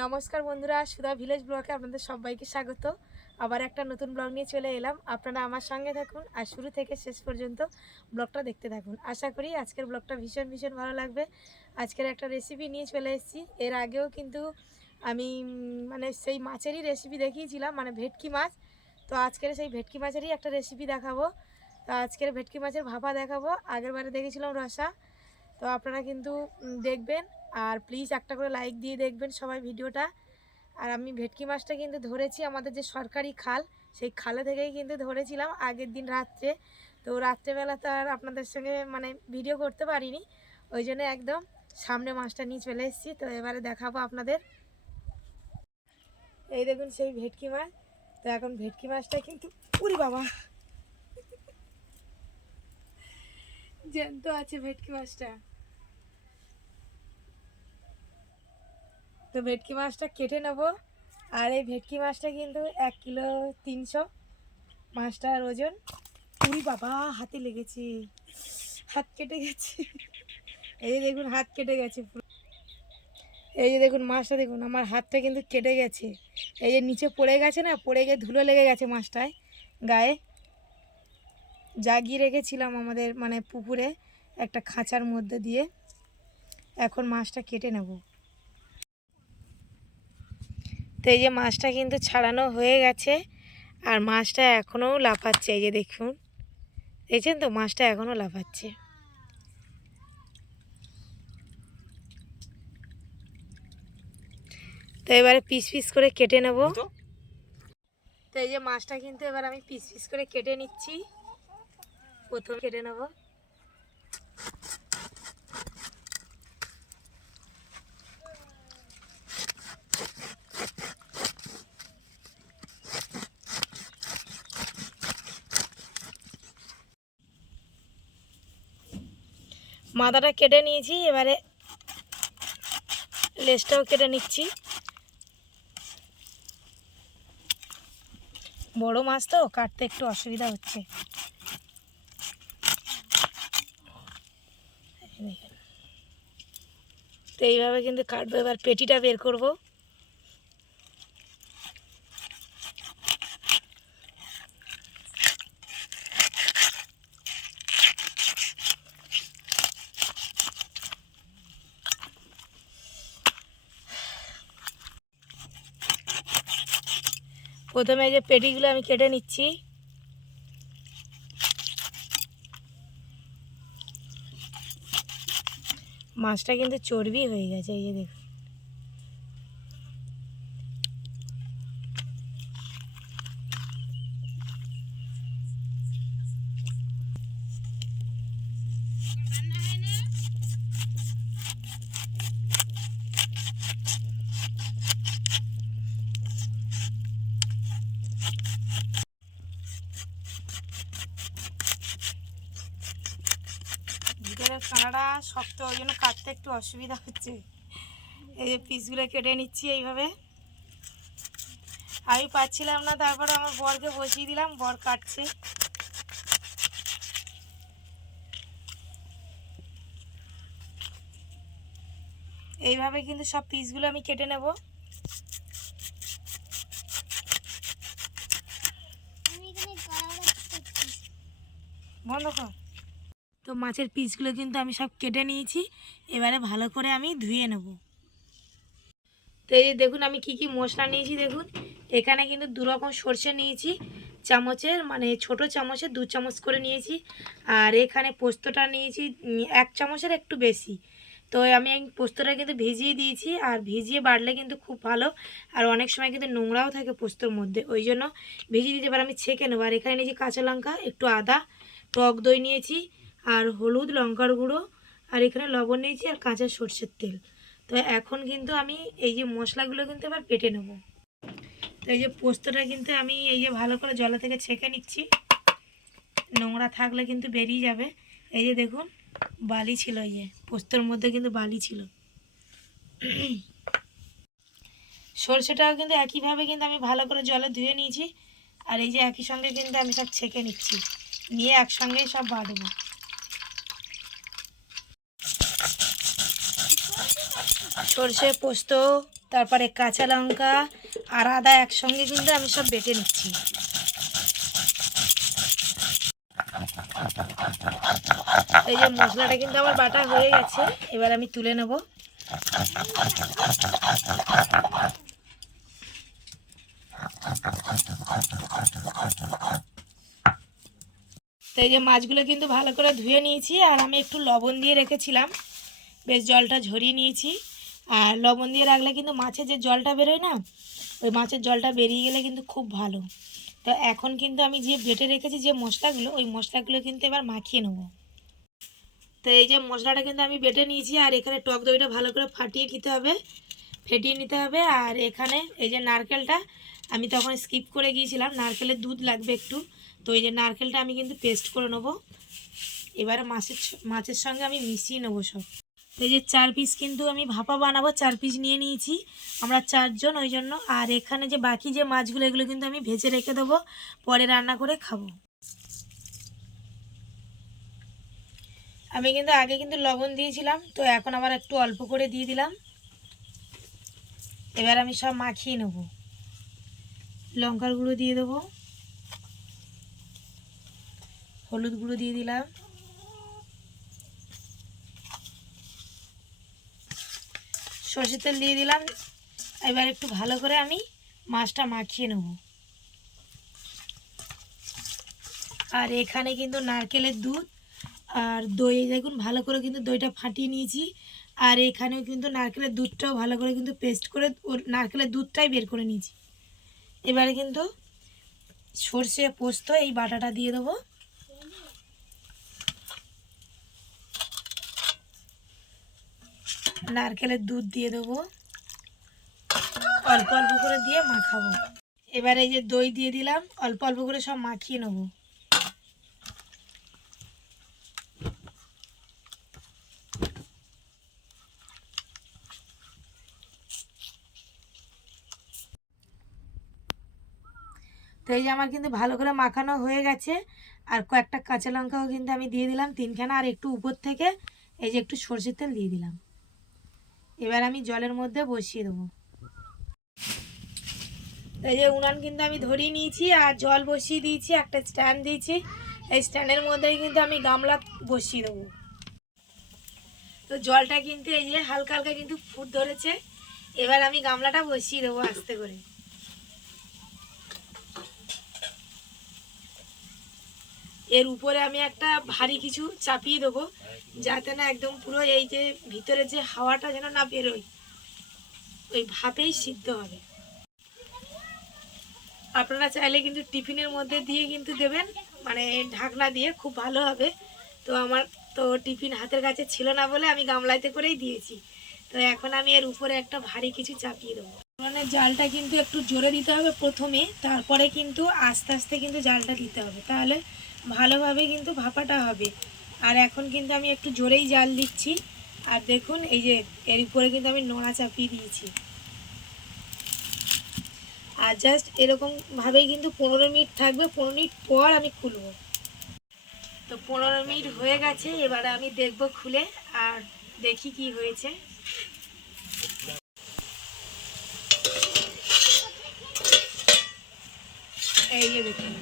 নমস্কার বন্ধুরা, সুধা ভিলেজ ব্লগে আপনাদের সবাইকে স্বাগত। আবার একটা নতুন ব্লগ নিয়ে চলে এলাম। আপনারা আমার সঙ্গে থাকুন আর শুরু থেকে শেষ পর্যন্ত ব্লগটা দেখতে থাকুন। আশা করি আজকের ব্লগটা ভীষণ ভীষণ ভালো লাগবে। আজকের একটা রেসিপি নিয়ে চলে এসেছি। এর আগেও কিন্তু আমি মানে সেই মাছেরই রেসিপি দেখিয়েছিলাম মানে ভেটকি মাছ। তো আজকের সেই ভেটকি মাছেরই একটা রেসিপি দেখাবো। তো আজকের ভেটকি মাছের ভাপা দেখাবো। আগের বারে দেখেছিলাম রসা। তো আপনারা কিন্তু দেখবেন আর প্লিজ একটা করে লাইক দিয়ে দেখবেন সবাই ভিডিওটা। আর আমি ভেটকি মাছটা কিন্তু ধরেছি আমাদের যে সরকারি খাল, সেই খালে থেকেই কিন্তু ধরেছিলাম আগের দিন রাত্রে। তো রাত্রেবেলা তো আর আপনাদের সঙ্গে মানে ভিডিও করতে পারিনি। ওই জন্য একদম সামনে মাছটা নিয়ে চলে এসেছি। তো এবারে দেখাবো আপনাদের। এই দেখুন সেই ভেটকি মাছ। তো এখন ভেটকি মাছটা কিন্তু উরি বাবা! জ্যান্ত আছে ভেটকি মাছটা। তো ভেটকি মাছটা কেটে নেব। আর এই ভেটকি মাছটা কিন্তু এক কিলো তিনশো। মাছটার ওজন উড়ি বাবা, হাতে লেগেছে। হাত কেটে গেছে। এই যে দেখুন, হাত কেটে গেছে এই যে দেখুন, মাছটা দেখুন, আমার হাতটা কিন্তু কেটে গেছে। এই যে নিচে পড়ে গেছে না, পড়ে গিয়ে ধুলো লেগে গেছে মাছটায়, গায়ে। জাগিয়ে রেখেছিলাম আমাদের মানে পুকুরে, একটা খাঁচার মধ্যে দিয়ে। এখন মাছটা কেটে নেব। তো এই যে মাছটা কিন্তু ছাড়ানো হয়ে গেছে। আর মাছটা এখনও লাফাচ্ছে এই যে দেখুন। দেখছেন তো? মাছটা এখনও লাফাচ্ছে। তো এবারে পিস পিস করে কেটে নেব। তো এই যে মাছটা কিন্তু এবার আমি পিস পিস করে কেটে নিচ্ছি। প্রথম কেটে নেব। মাথাটা কেটে নিয়েছি, এবারে লেসটাও কেটে নিচ্ছি। বড় মাছ তো, কাটতে একটু অসুবিধা হচ্ছে। তো এইভাবে কিন্তু কাটবো, এবার পেটিটা বের করব। প্রথমে এই যে পেটিগুলো আমি কেটে নিচ্ছি। মাছটা কিন্তু চর্বি হয়ে গেছে, এই যে দেখুন। ভিতরের কাঁড়া শক্ত ওই জন্য কাটতে একটু অসুবিধা হচ্ছে। এই যে পিসগুলো কেটে নিচ্ছি এইভাবে। আমি পাচ্ছিলাম না, তারপর আমার বরকে বসিয়ে দিলাম, বর কাটছে। এইভাবে কিন্তু সব পিসগুলো আমি কেটে নেব। তো। মাছের পিসগুলো কিন্তু আমি সব কেটে নিয়েছি, এবারে ভালো করে আমি ধুয়ে নেব। তো এই দেখুন, আমি কি কি মশলা নিয়েছি দেখুন। এখানে কিন্তু দু রকম সর্ষে নিয়েছি, চামচের মানে ছোট চামচের দু চামচ করে নিয়েছি। আর এখানে পোস্তটা নিয়েছি, এক চামচের একটু বেশি। তো আমি পোস্তটা কিন্তু ভিজিয়ে দিয়েছি, আর ভিজিয়ে বাড়লে কিন্তু খুব ভালো। আর অনেক সময় কিন্তু নোংরাও থাকে পোস্তর মধ্যে, ওই জন্য ভিজিয়ে দিতে এবার আমি ছেঁকে নেব। আর এখানে নিয়েছি কাঁচা লঙ্কা, একটু আদা টক দই নিয়েছি, আর হলুদ, লঙ্কার গুঁড়ো, আর এখানে লবণ নিয়েছি, আর কাঁচা সর্ষের তেল। তো এখন কিন্তু আমি এই যে মশলাগুলো কিন্তু এবার পেটে নেব। তো এই যে পোস্তটা কিন্তু আমি এই যে ভালো করে জল থেকে ছেঁকে নিচ্ছি। নোংরা থাকলে কিন্তু বেরিয়ে যাবে। এই যে দেখুন, বালি ছিল এই যে, পোস্তর মধ্যে কিন্তু বালি ছিল। সর্ষেটাও কিন্তু একইভাবে কিন্তু আমি ভালো করে জলে ধুয়ে নিয়েছি, আর এই যে একই সঙ্গে কিন্তু আমি সব ছেঁকে নিচ্ছি। নিয়ে একসঙ্গেই সব বাঁধবো সর্ষে পোস্ত, তারপরে কাঁচা লঙ্কা আর আদা একসঙ্গে কিন্তু আমি সব বেটে নিচ্ছি। এই যে মশলাটা কিন্তু আমার বাটা হয়ে গেছে, এবার আমি তুলে নেব। তো এই যে মাছগুলো কিন্তু ভালো করে ধুয়ে নিয়েছি, আর আমি একটু লবণ দিয়ে রেখেছিলাম। বেশ জলটা ঝরিয়ে নিয়েছি। আর লবণ দিয়ে রাখলে কিন্তু মাছের যে জলটা বেরোয় না, ওই মাছের জলটা বেরিয়ে গেলে কিন্তু খুব ভালো। তো এখন কিন্তু আমি যে বেটে রেখেছি যে মশলাগুলো, ওই মশলাগুলো কিন্তু এবার মাখিয়ে নেব। তো এই যে মশলাটা কিন্তু আমি বেটে নিয়েছি, আর এখানে টক দইটা ভালো করে ফাটিয়ে নিতে হবে। ফেটিয়ে নিতে হবে। আর এখানে এই যে নারকেলটা আমি তখন স্কিপ করে গিয়েছিলাম। নারকেলের দুধ লাগবে একটু। তো এই যে নারকেলটা আমি কিন্তু পেস্ট করে নেব। এবারে মাছের মাছের সঙ্গে আমি মিশিয়ে নেব সব। এই যে চার পিস কিন্তু আমি ভাপা বানাবো। চার পিস নিয়ে নিয়েছি আমরা চারজন ওই জন্য। আর এখানে যে বাকি যে মাছগুলো, এগুলো কিন্তু আমি ভেজে রেখে দেবো। পরে রান্না করে খাব। আমি কিন্তু আগে কিন্তু লবণ দিয়েছিলাম। তো এখন আবার একটু অল্প করে দিয়ে দিলাম। এবার আমি সব মাখিয়ে নেব। লঙ্কার গুঁড়ো দিয়ে দেবো। হলুদ গুঁড়ো দিয়ে দিলাম। সর্ষের তেল দিয়ে দিলাম। এবার একটু ভালো করে আমি মাছটা মাখিয়ে নেব। আর এখানে কিন্তু নারকেলের দুধ আর দই, দেখুন ভালো করে কিন্তু দইটা ফাটিয়ে নিয়েছি। আর এখানেও কিন্তু নারকেলের দুধটাও ভালো করে কিন্তু পেস্ট করে ওর নারকেলের দুধটাই বের করে নিয়েছি। এবারে কিন্তু সর্ষে পোস্ত এই বাটাটা দিয়ে দেবো। নারকেলের দুধ দিয়ে দেবো। অল্প অল্প করে দিয়ে মাখাবো। এবার এই যে দই দিয়ে দিলাম, অল্প অল্প করে সব মাখিয়ে নেব। এই যে আমার কিন্তু ভালো করে মাখানো হয়ে গেছে। আর কয়েকটা কাঁচা লঙ্কাও কিন্তু আমি দিয়ে দিলাম তিনখানা, আর একটু উপর থেকে এই যে একটু সর্ষের তেল দিয়ে দিলাম। এবার আমি জলের মধ্যে বসিয়ে দেবো। এই যে উনান কিন্তু আমি ধরিয়ে নিয়েছি, আর জল বসিয়ে দিয়েছি, একটা স্ট্যান্ড দিয়েছি। এই স্ট্যান্ডের মধ্যেই কিন্তু আমি গামলা বসিয়ে দেবো। তো জলটা কিন্তু এই যে হালকা হালকা কিন্তু ফুট ধরেছে। এবার আমি গামলাটা বসিয়ে দেবো আস্তে করে। এর উপরে আমি একটা ভারী কিছু চাপিয়ে দেবো, যাতে না একদম পুরো এই যে ভিতরে যে হাওয়াটা যেন না বেরোয়, ওই ভাপেই সিদ্ধ হবে। আপনারা চাইলে কিন্তু টিফিনের মধ্যে দিয়ে কিন্তু দেবেন মানে ঢাকনা দিয়ে খুব ভালো হবে। তো আমার তো টিফিন হাতের কাছে ছিল না বলে আমি গামলাতে করেই দিয়েছি। তো এখন আমি এর উপরে একটা ভারী কিছু চাপিয়ে দেবো। মানে জালটা কিন্তু একটু জোরে দিতে হবে প্রথমে, তারপরে কিন্তু আস্তে আস্তে কিন্তু জালটা দিতে হবে। তাহলে ভালোভাবে কিন্তু ভাপাটা হবে। আর এখন কিন্তু আমি একটু জোরেই জাল দিচ্ছি। আর দেখুন, এই যে এর উপরে কিন্তু আমি নোড়া চাপিয়ে দিয়েছি। আর জাস্ট এরকমভাবেই কিন্তু পনেরো মিনিট থাকবে। পনেরো মিনিট পর আমি খুলবো। তো পনেরো মিনিট হয়ে গেছে। এবারে আমি দেখব খুলে আর দেখি কি হয়েছে। এই যে দেখুন।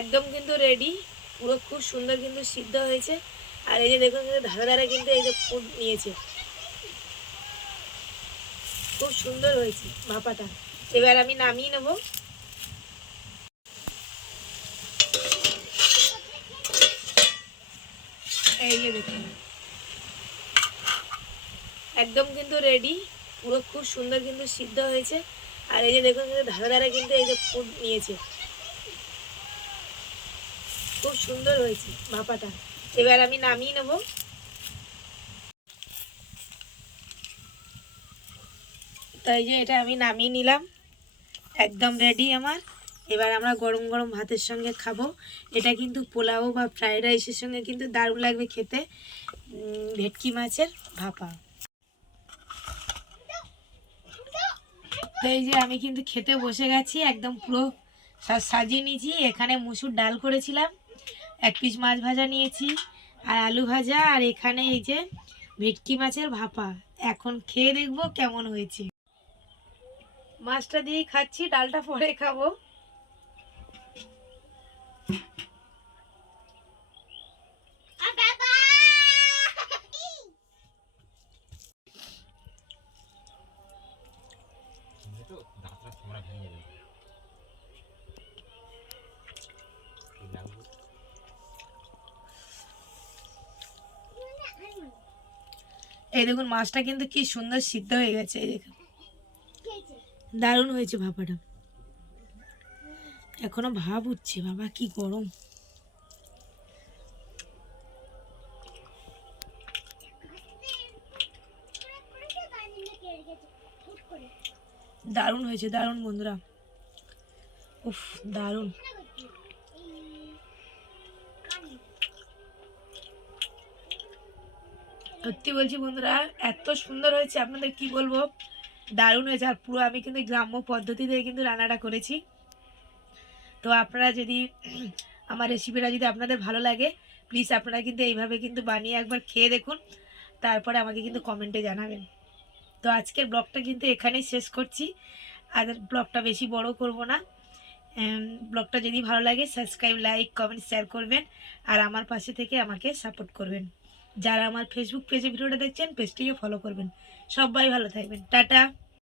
একদম কিন্তু রেডি পুরো খুব সুন্দর কিন্তু সিদ্ধ হয়েছে। আর এই যে দেখুন, কিন্তু ধারে ধারে কিন্তু এই যে ফুড নিয়েছে। খুব সুন্দর হয়েছে ভাপাটা। এবার আমি নামিয়ে নেব। এই দেখুন। একদম কিন্তু রেডি পুরো খুব সুন্দর কিন্তু সিদ্ধ হয়েছে। আর এই যে দেখুন ধারে ধারে কিন্তু এই যে ফুড নিয়েছে। খুব সুন্দর হয়েছে ভাপাটা এবার আমি নামিয়ে নেব। তাই যে এটা আমি নামিয়ে নিলাম। একদম রেডি আমার। এবার আমরা গরম গরম ভাতের সঙ্গে খাব। এটা কিন্তু পোলাও বা ফ্রাইড রাইসের সঙ্গে কিন্তু দারুণ লাগবে খেতে। ভেটকি মাছের ভাপা। এই যে আমি কিন্তু খেতে বসে গেছি, একদম পুরো সাজিয়ে নিয়েছি। এখানে মুসুর ডাল করেছিলাম, এক পিস মাছ ভাজা নিয়েছি, আর আলু ভাজা, আর এখানে এই যে ভেটকি মাছের ভাপা। এখন খেয়ে দেখব কেমন হয়েছে। মাছটা দিয়েই খাচ্ছি, ডালটা পরে খাব। এই দেখুন, মাছটা কিন্তু কি সুন্দর সিদ্ধ হয়ে গেছে, এই দেখুন। দারুণ হয়েছে ভাপাটা। এখনও ভাব উঠছে, বাবা, কি গরম। দারুণ হয়েছে, দারুণ বন্ধুরা। উফ, দারুণ। সত্যি বলছি বন্ধুরা, এত সুন্দর হয়েছে, আপনাদের কি বলব? দারুণ হয়েছে, আর পুরো আমি কিন্তু গ্রাম্য পদ্ধতিতে কিন্তু রান্নাটা করেছি। তো আপনারা যদি আমার রেসিপিটা যদি আপনাদের ভালো লাগে প্লিজ আপনারা কিন্তু এইভাবে কিন্তু বানিয়ে একবার খেয়ে দেখুন, তারপরে আমাকে কিন্তু কমেন্টে জানাবেন। তো আজকের ব্লগটা কিন্তু এখানেই শেষ করছি। আর ব্লগটা বেশি বড় করব না। ব্লগটা যদি ভালো লাগে সাবস্ক্রাইব লাইক কমেন্ট শেয়ার করবেন, আর আমার পাশে থেকে আমাকে সাপোর্ট করবেন। যারা আমার ফেসবুক পেজে ভিডিওটা দেখছেন পেজটিকে ফলো করবেন। সবাই ভালো থাকবেন। টাটা।